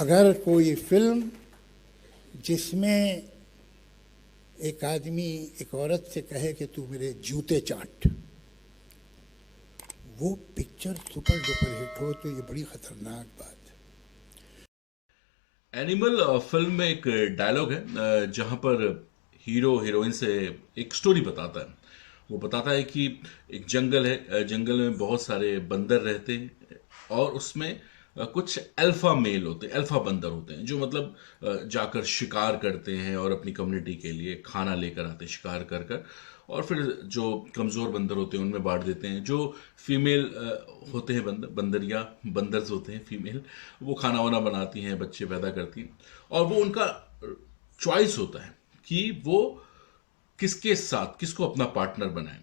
अगर कोई फिल्म जिसमें एक आदमी एक औरत से कहे कि तू मेरे जूते चाट, वो पिक्चर सुपर डुपर हिट हो तो ये बड़ी खतरनाक बात एनिमल फिल्म में एक डायलॉग है जहां पर हीरो हीरोइन से एक स्टोरी बताता है। वो बताता है कि एक जंगल है, जंगल में बहुत सारे बंदर रहते हैं और उसमें कुछ अल्फा मेल होते हैं, अल्फा बंदर होते हैं जो मतलब जाकर शिकार करते हैं और अपनी कम्युनिटी के लिए खाना लेकर आते हैं शिकार कर कर। और फिर जो कमज़ोर बंदर होते हैं उनमें बांट देते हैं। जो फीमेल होते हैं बंदरिया बंदर्स होते हैं फीमेल, वो खाना वाना बनाती हैं, बच्चे पैदा करती हैं। और वो उनका चॉइस होता है कि वो किसके साथ किसको अपना पार्टनर बनाए,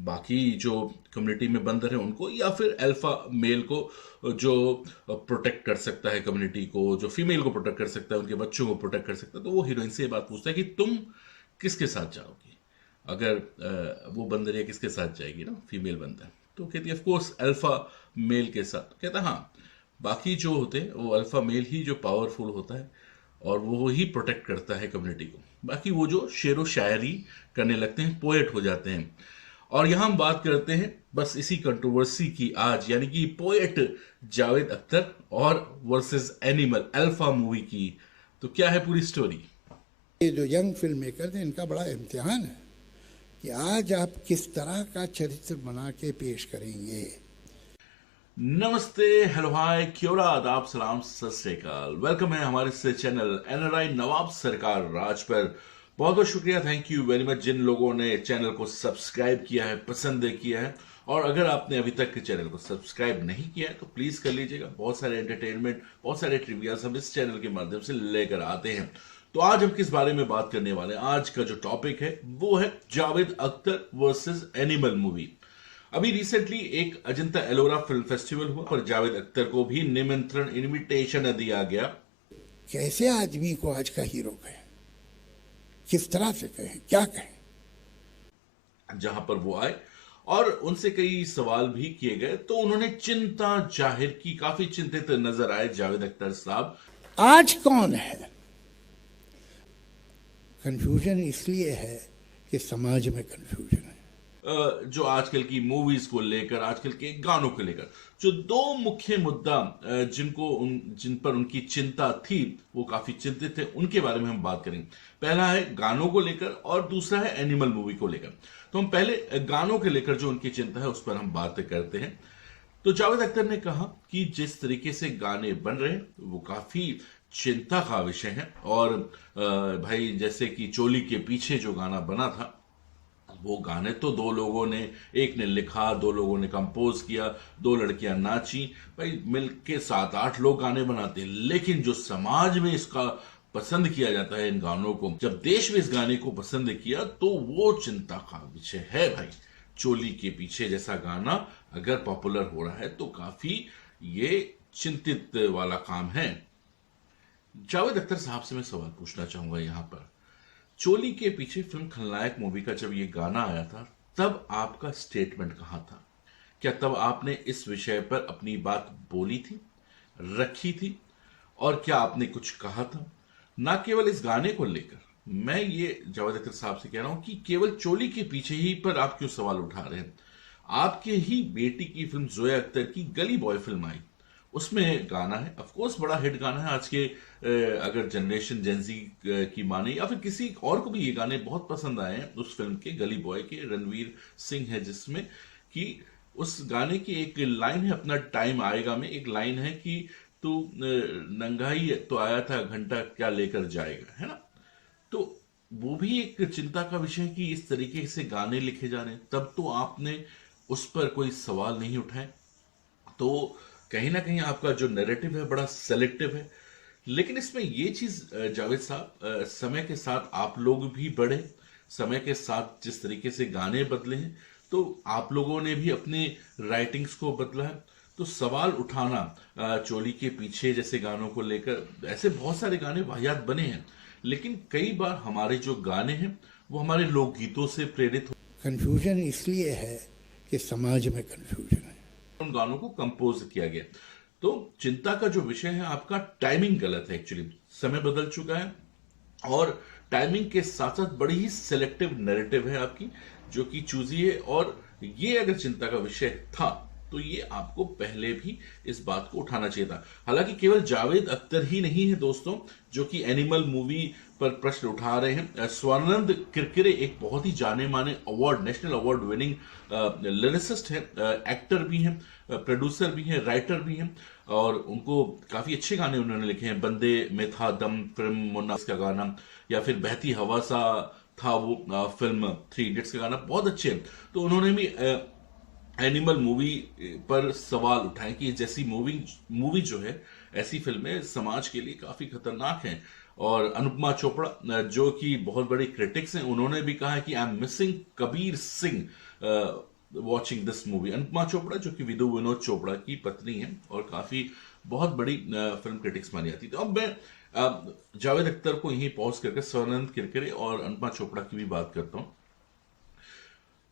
बाकी जो कम्युनिटी में बंदर हैं उनको या फिर अल्फा मेल को जो प्रोटेक्ट कर सकता है कम्युनिटी को, जो फीमेल को प्रोटेक्ट कर सकता है, उनके बच्चों को प्रोटेक्ट कर सकता है। तो वो हीरोइन से ये बात पूछता है कि तुम किसके साथ जाओगी अगर वो बंदर किसके साथ जाएगी ना, फीमेल बंदर। तो कहती है ऑफ कोर्स अल्फा मेल के साथ। कहता है हाँ, बाकी जो होते हैं वो अल्फा मेल ही जो पावरफुल होता है और वो ही प्रोटेक्ट करता है कम्युनिटी को। बाकी वो जो शेरो शायरी करने लगते हैं, पोएट हो जाते हैं। और यहाँ हम बात करते हैं बस इसी कंट्रोवर्सी की आज, यानी कि पोएट जावेद अख्तर और वर्सेस एनिमल अल्फा मूवी की। तो क्या है पूरी स्टोरी? है। ये जो यंग फिल्म मेकर हैं इनका बड़ा इम्तिहान है कि आज आप किस तरह का चरित्र बना के पेश करेंगे। नमस्ते, हेलो, हाय, क्योरा, आदाब, सलाम, सत श्री अकाल। वेलकम है हमारे इस चैनल एनआरआई नवाब सरकार राज पर। बहुत बहुत शुक्रिया, थैंक यू वेरी मच जिन लोगों ने चैनल को सब्सक्राइब किया है, पसंद किया है। और अगर आपने अभी तक चैनल को सब्सक्राइब नहीं किया है तो प्लीज कर लीजिएगा। बहुत सारे एंटरटेनमेंट, बहुत सारे ट्रिवियाज हम इस चैनल के माध्यम से लेकर आते हैं। तो आज हम किस बारे में बात करने वाले हैं? आज का जो टॉपिक है वो है Javed Akhtar versus animal movie. अभी रिसेंटली एक अजंता एलोरा फिल्म फेस्टिवल हुआ पर जावेद अख्तर को भी निमंत्रण, इनविटेशन दिया गया। कैसे आदमी को आज का हीरो कहें, किस तरह से कहें, क्या कहें। जहां पर वो आए और उनसे कई सवाल भी किए गए तो उन्होंने चिंता जाहिर की, काफी चिंतित नजर आए जावेद अख्तर साहब। आज कौन है? कंफ्यूजन इसलिए है कि समाज में कंफ्यूजन है। जो आजकल की मूवीज को लेकर, आजकल के गानों को लेकर जो दो मुख्य मुद्दा जिन पर उनकी चिंता थी, वो काफी चिंतित थे, उनके बारे में हम बात करेंगे। पहला है गानों को लेकर और दूसरा है एनिमल मूवी को लेकर। तो हम पहले गानों के लेकर जो उनकी चिंता है उस पर हम बात करते हैं। तो जावेद अख्तर ने कहा कि जिस तरीके से गाने बन रहे हैं वो काफी चिंता का विषय है। और भाई जैसे कि चोली के पीछे जो गाना बना था, वो गाने तो दो लोगों ने, एक ने लिखा, दो लोगों ने कंपोज किया, दो लड़कियां नाची। भाई मिलके 7-8 लोग गाने बनाते हैं, लेकिन जो समाज में इसका पसंद किया जाता है इन गानों को, जब देश में इस गाने को पसंद किया तो वो चिंता का विषय है भाई। चोली के पीछे जैसा गाना अगर पॉपुलर हो रहा है तो काफी ये चिंतित वाला काम है। जावेद अख्तर साहब से मैं सवाल पूछना चाहूंगा यहाँ पर। चोली के पीछे फिल्म खलनायक मूवी का जब ये गाना आया था तब आपका स्टेटमेंट कहाँ था? क्या तब आपने इस विषय पर अपनी बात बोली थी, रखी थी? और क्या आपने कुछ कहा था? ना केवल इस गाने को लेकर, मैं ये जावेद अख्तर साहब से कह रहा हूं कि केवल चोली के पीछे ही पर आप क्यों सवाल उठा रहे हैं? आपके ही बेटी की फिल्म जोया अख्तर की गली बॉय फिल्म आई, उसमें गाना है, ऑफ कोर्स बड़ा हिट गाना है। आज के अगर जनरेशन जेंजी की माने या फिर किसी और को भी ये गाने बहुत पसंद आए हैं। उस फिल्म के गली बॉय के रणवीर सिंह है जिसमें कि उस गाने की एक लाइन है, अपना टाइम आएगा में एक लाइन है कि तू नंगाई तो आया था, घंटा क्या लेकर जाएगा, है ना? तो वो भी एक चिंता का विषय है कि इस तरीके से गाने लिखे जा रहे हैं। तब तो आपने उस पर कोई सवाल नहीं उठाए। तो कहीं ना कहीं आपका जो नैरेटिव है बड़ा सेलेक्टिव है। लेकिन इसमें ये चीज जावेद साहब, समय के साथ आप लोग भी बढ़े, समय के साथ जिस तरीके से गाने बदले हैं तो आप लोगों ने भी अपने राइटिंग्स को बदला है। तो सवाल उठाना चोली के पीछे जैसे गानों को लेकर, ऐसे बहुत सारे गाने वाहियात बने हैं, लेकिन कई बार हमारे जो गाने हैं वो हमारे लोकगीतों से प्रेरित कंफ्यूजन इसलिए है कि समाज में कंफ्यूजन है। उन गानों को कंपोज किया गया। तो चिंता का जो विषय है, आपका टाइमिंग गलत है। एक्चुअली समय बदल चुका है और टाइमिंग के साथ साथ बड़ी ही सिलेक्टिव नैरेटिव है आपकी, जो कि चूजी है। और ये अगर चिंता का विषय था तो ये आपको पहले भी इस बात को उठाना चाहिए था। हालांकि केवल जावेद अख्तर ही नहीं है दोस्तों जो कि एनिमल मूवी पर प्रश्न उठा रहे हैं। स्वानंद किरकिरे एक बहुत ही जाने माने award, national award winning lyricist है, एक्टर भी हैं, प्रोड्यूसर भी हैं, राइटर भी हैं, और उनको काफी अच्छे गाने उन्होंने लिखे हैं। बंदे में था दम फिल्म मुन्ना का गाना, या फिर बहती हवा सा था वो फिल्म थ्री इडियट्स का गाना, बहुत अच्छे हैं। तो उन्होंने भी एनिमल मूवी पर सवाल उठाए कि जैसी मूवी जो है, ऐसी फिल्में समाज के लिए काफी खतरनाक हैं। और अनुपमा चोपड़ा जो कि बहुत बड़ी क्रिटिक्स हैं, उन्होंने भी कहा है कि I am missing Kabir Singh watching this movie. Anupama Chopra जो कि विदु विनोद चोपड़ा की पत्नी है और काफी बहुत बड़ी फिल्म क्रिटिक्स मानी जाती है। तो अब मैं जावेद अख्तर को यहीं पॉज करके स्वानंद किरकिरे और अनुपमा चोपड़ा की भी बात करता हूँ।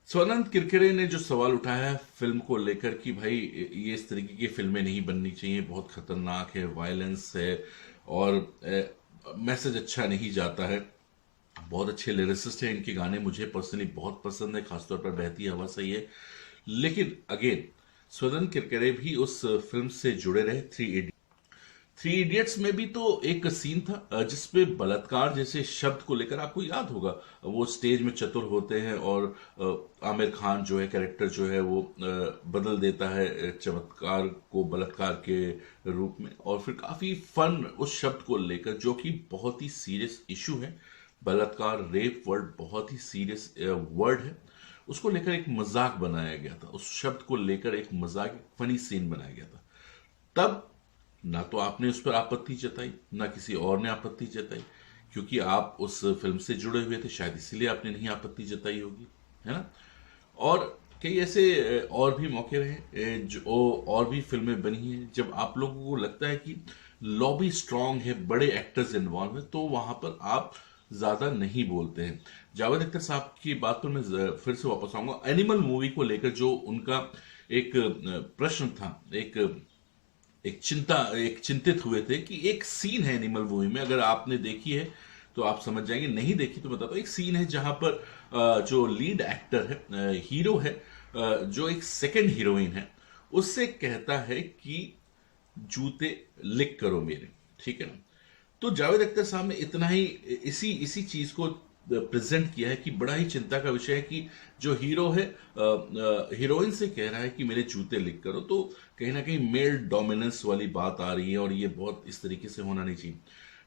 स्वानंद किरकिरे ने जो सवाल उठाया है फिल्म को लेकर कि भाई ये इस तरीके की फिल्में नहीं बननी चाहिए, बहुत खतरनाक है, वायलेंस है और मैसेज अच्छा नहीं जाता है। बहुत अच्छे लिरिसिस्ट हैं, इनके गाने मुझे पर्सनली बहुत पसंद है, खासतौर पर बहती हवा सही है। लेकिन अगेन स्वानंद किरकिरे भी उस फिल्म से जुड़े रहे। थ्री इडियट्स में भी तो एक सीन था जिसपे बलात्कार जैसे शब्द को लेकर, आपको याद होगा, वो स्टेज में चतुर होते हैं और आमिर खान जो है कैरेक्टर जो है वो बदल देता है चमत्कार को बलात्कार के रूप में, और फिर काफी फन उस शब्द को लेकर, जो कि बहुत ही सीरियस इशू है। बलात्कार, रेप वर्ड बहुत ही सीरियस वर्ड है, उसको लेकर एक मजाक बनाया गया था, उस शब्द को लेकर एक मजाक, एक फनी सीन बनाया गया था। तब ना तो आपने उस पर आपत्ति जताई, ना किसी और ने आपत्ति जताई, क्योंकि आप उस फिल्म से जुड़े हुए थे, शायद इसीलिए आपने नहीं आपत्ति जताई होगी, है ना। और कई ऐसे और भी मौके रहे जो और भी फिल्में बनी हैं, जब आप लोगों को लगता है कि लॉबी स्ट्रांग है, बड़े एक्टर्स इन्वॉल्व है, तो वहां पर आप ज्यादा नहीं बोलते हैं। जावेद अख्तर साहब की बात पर मैं फिर से वापस आऊंगा। एनिमल मूवी को लेकर जो उनका एक प्रश्न था, एक चिंतित हुए थे कि एक सीन है एनिमल मूवी में, अगर आपने देखी है तो आप समझ जाएंगे, नहीं देखी तो बताता हूं। एक सीन है जहां पर जो लीड एक्टर है, हीरो है, जो एक सेकंड हीरोइन है, उससे कहता है कि जूते लिक करो मेरे, ठीक है ना। तो जावेद अख्तर साहब ने इतना ही इसी इसी चीज को प्रेजेंट किया है कि बड़ा ही चिंता का विषय है कि जो हीरो है हीरोइन से कह रहा है कि मेरे जूते लिक करो, तो कहीं ना कहीं मेल डोमिनेंस वाली बात आ रही है, और ये बहुत इस तरीके से होना नहीं चाहिए।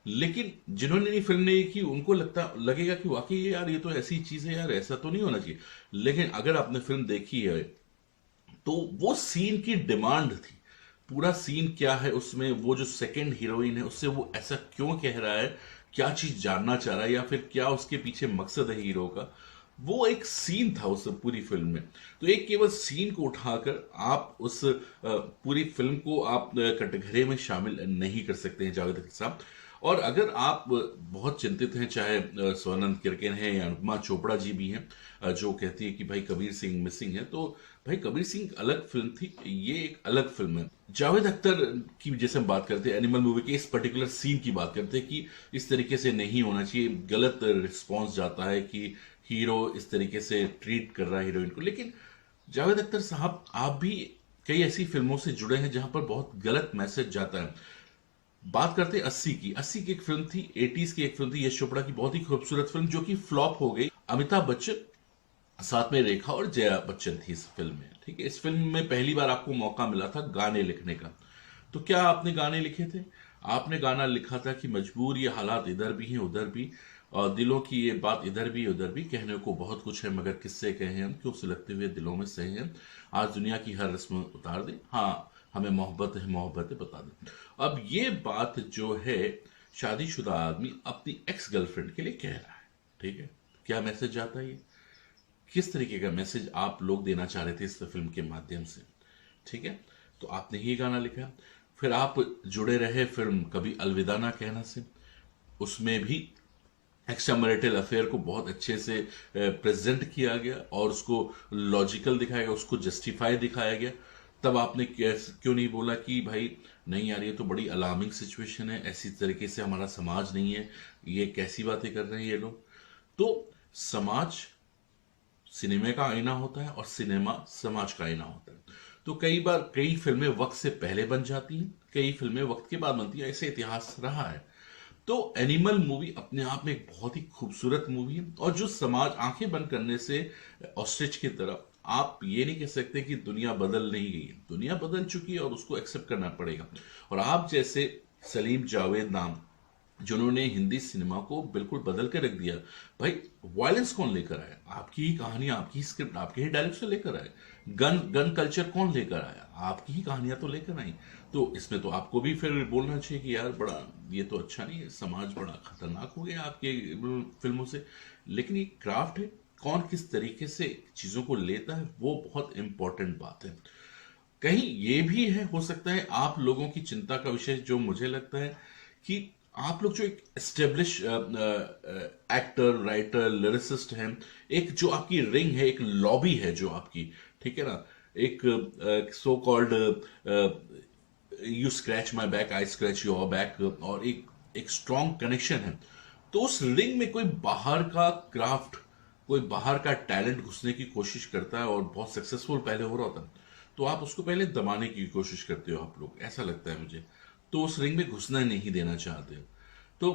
लेकिन जिन्होंने ये फिल्म नहीं की उनको लगेगा कि वाकई यार ये तो ऐसी चीज है यार, ऐसा तो नहीं होना चाहिए। लेकिन अगर आपने फिल्म देखी है तो वो सीन की डिमांड थी, पूरा सीन क्या है उसमें, वो जो सेकंड हीरोइन है उससे वो ऐसा क्यों कह रहा है, क्या चीज जानना चाह रहा है, या फिर क्या उसके पीछे मकसद है हीरो का, वो एक सीन था उस पूरी फिल्म में। तो एक केवल सीन को उठाकर आप उस पूरी फिल्म को आप कटघरे में शामिल नहीं कर सकते हैं जावेद अख्तर साहब। और अगर आप बहुत चिंतित हैं, चाहे स्वानंद किरकिरे हैं या अनुपमा चोपड़ा जी भी हैं, जो कहती है कि भाई कबीर सिंह मिसिंग है, तो भाई कबीर सिंह अलग फिल्म थी, ये एक अलग फिल्म है। जावेद अख्तर की जैसे हम बात करते हैं एनिमल मूवी के इस पर्टिकुलर सीन की बात करते हैं कि इस तरीके से नहीं होना चाहिए, गलत रिस्पॉन्स जाता है कि हीरो इस तरीके से ट्रीट कर रहा है हीरोइन को। लेकिन जावेद अख्तर साहब, आप भी कई ऐसी फिल्मों से जुड़े हैं जहां पर बहुत गलत मैसेज जाता है। बात करते हैं 80 की एक फिल्म थी, 80s की एक फिल्म थी यश चोपड़ा की, बहुत ही खूबसूरत फिल्म जो कि फ्लॉप हो गई। अमिताभ बच्चन साथ में रेखा और जया बच्चन थी इस फिल्म में, ठीक है। इस फिल्म में पहली बार आपको मौका मिला था गाने लिखने का। तो क्या आपने गाने लिखे थे? आपने गाना लिखा था कि मजबूर ये हालात इधर भी हैं उधर भी, और दिलों की ये बात इधर भी उधर भी, कहने को बहुत कुछ है मगर किससे कहें हम, क्यों सुलगते हुए दिलों में सहे हैं, आज दुनिया की हर रस्म उतार दे, हाँ हमें मोहब्बत है मोहब्बत है बता दे। अब ये बात जो है शादीशुदा आदमी अपनी एक्स गर्लफ्रेंड के लिए कह रहा है, ठीक है। क्या मैसेज जाता है ये, किस तरीके का मैसेज आप लोग देना चाह रहे थे इस फिल्म के माध्यम से, ठीक है। तो आपने ही गाना लिखा। फिर आप जुड़े रहे फिल्म कभी अलविदा ना कहना से, उसमें भी एक्स्ट्रा मैरिटल अफेयर को बहुत अच्छे से प्रेजेंट किया गया और उसको लॉजिकल दिखाया गया, उसको जस्टिफाई दिखाया गया। तब आपने क्यों नहीं बोला कि भाई नहीं यार ये तो बड़ी अलार्मिंग सिचुएशन है, ऐसी तरीके से हमारा समाज नहीं है, ये कैसी बातें कर रहे हैं ये लोग। तो समाज सिनेमा का आईना होता है और सिनेमा समाज का आईना होता है। तो कई बार कई फिल्में वक्त से पहले बन जाती हैं, कई फिल्में वक्त के बाद बनती हैं, ऐसे इतिहास रहा है। तो एनिमल मूवी अपने आप में एक बहुत ही खूबसूरत मूवी है, और जो समाज आंखें बंद करने से ऑस्ट्रिच की तरह, आप ये नहीं कह सकते कि दुनिया बदल नहीं गई है, दुनिया बदल चुकी है और उसको एक्सेप्ट करना पड़ेगा। और आप जैसे सलीम जावेद नाम, जिन्होंने हिंदी सिनेमा को बिल्कुल बदल के रख दिया। भाई वायलेंस कौन लेकर आया? आपकी ही कहानी, आपकी ही स्क्रिप्ट, आपके ही डायरेक्ट से लेकर आए। गन कल्चर कौन लेकर आया? आपकी ही कहानियां तो लेकर आई। तो इसमें तो आपको भी फिर बोलना चाहिए कि यार बड़ा ये तो अच्छा नहीं है, समाज बड़ा खतरनाक हो गया आपके फिल्मों से। लेकिन ये क्राफ्ट है, कौन किस तरीके से चीजों को लेता है वो बहुत इंपॉर्टेंट बात है। कहीं ये भी है, हो सकता है आप लोगों की चिंता का विषय जो मुझे लगता है कि आप लोग जो एक एस्टेब्लिश एक्टर, राइटर, लिरिसिस्ट हैं, एक जो आपकी रिंग है, एक लॉबी है जो आपकी, ठीक है ना, एक so called you scratch my back I scratch your back, और एक स्ट्रॉन्ग कनेक्शन है। तो उस रिंग में कोई बाहर का क्राफ्ट, कोई बाहर का टैलेंट घुसने की कोशिश करता है और बहुत सक्सेसफुल पहले हो रहा होता है, तो आप उसको पहले दबाने की कोशिश करते हो, आप लोग, ऐसा लगता है मुझे। तो उस रिंग में घुसना नहीं देना चाहते हो। तो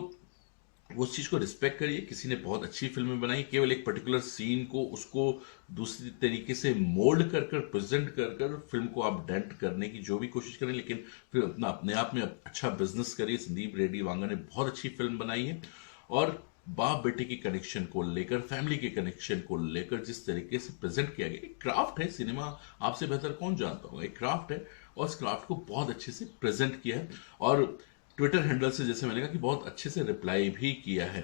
वो उस चीज को रिस्पेक्ट करिए। किसी ने बहुत अच्छी फिल्में बनाई, केवल एक पर्टिकुलर सीन को उसको दूसरी तरीके से मोल्ड कर कर प्रेजेंट कर कर फिल्म को आप डेंट करने की जो भी कोशिश करें, लेकिन फिर अपना अपने आप में अच्छा बिजनेस करिए। संदीप रेड्डी वांगा ने बहुत अच्छी फिल्म बनाई है, और बाप बेटे की कनेक्शन को लेकर, फैमिली के कनेक्शन को लेकर जिस तरीके से प्रेजेंट किया गया, एक क्राफ्ट है सिनेमा, आपसे बेहतर कौन जानता होगा, एक क्राफ्ट है, और इस क्राफ्ट को बहुत अच्छे से प्रेजेंट किया है। और ट्विटर हैंडल से जैसे मैंने कहा कि बहुत अच्छे से रिप्लाई भी किया है।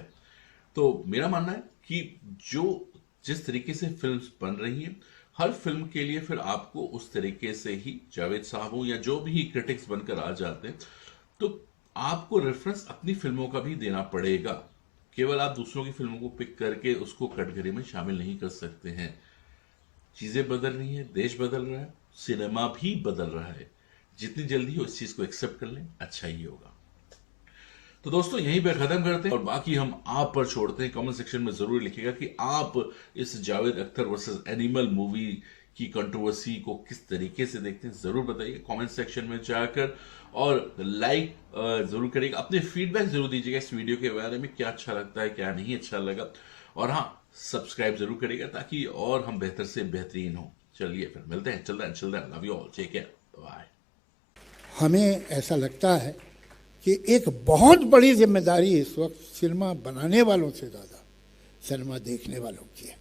तो मेरा मानना है कि जो जिस तरीके से फिल्म्स बन रही हैं, हर फिल्म के लिए फिर आपको उस तरीके से ही जावेद साहब हो या जो भी क्रिटिक्स बनकर आ जाते हैं, तो आपको रेफरेंस अपनी फिल्मों का भी देना पड़ेगा। केवल आप दूसरों की फिल्मों को पिक करके उसको कटघरे में शामिल नहीं कर सकते हैं। चीजें बदल रही हैं, देश बदल रहा है, सिनेमा भी बदल रहा है। जितनी जल्दी हो इस चीज को एक्सेप्ट कर लें, अच्छा ही होगा। तो दोस्तों यहीं पे खत्म करते हैं, और बाकी हम आप पर छोड़ते हैं। कमेंट सेक्शन में जरूर लिखिएगा कि आप इस Javed Akhtar versus animal movie की कंट्रोवर्सी को किस तरीके से देखते हैं, जरूर बताइए कमेंट सेक्शन में जाकर। और लाइक जरूर करिएगा, अपने फीडबैक जरूर दीजिएगा इस वीडियो के बारे में, क्या अच्छा लगता है, क्या नहीं अच्छा लगा। और हाँ, सब्सक्राइब जरूर करिएगा ताकि और हम बेहतर से बेहतरीन हो। चलिए फिर मिलते हैं, चलते हैं। Love you all, take care, bye. हमें ऐसा लगता है कि एक बहुत बड़ी जिम्मेदारी इस वक्त सिनेमा बनाने वालों से ज़्यादा सिनेमा देखने वालों की है।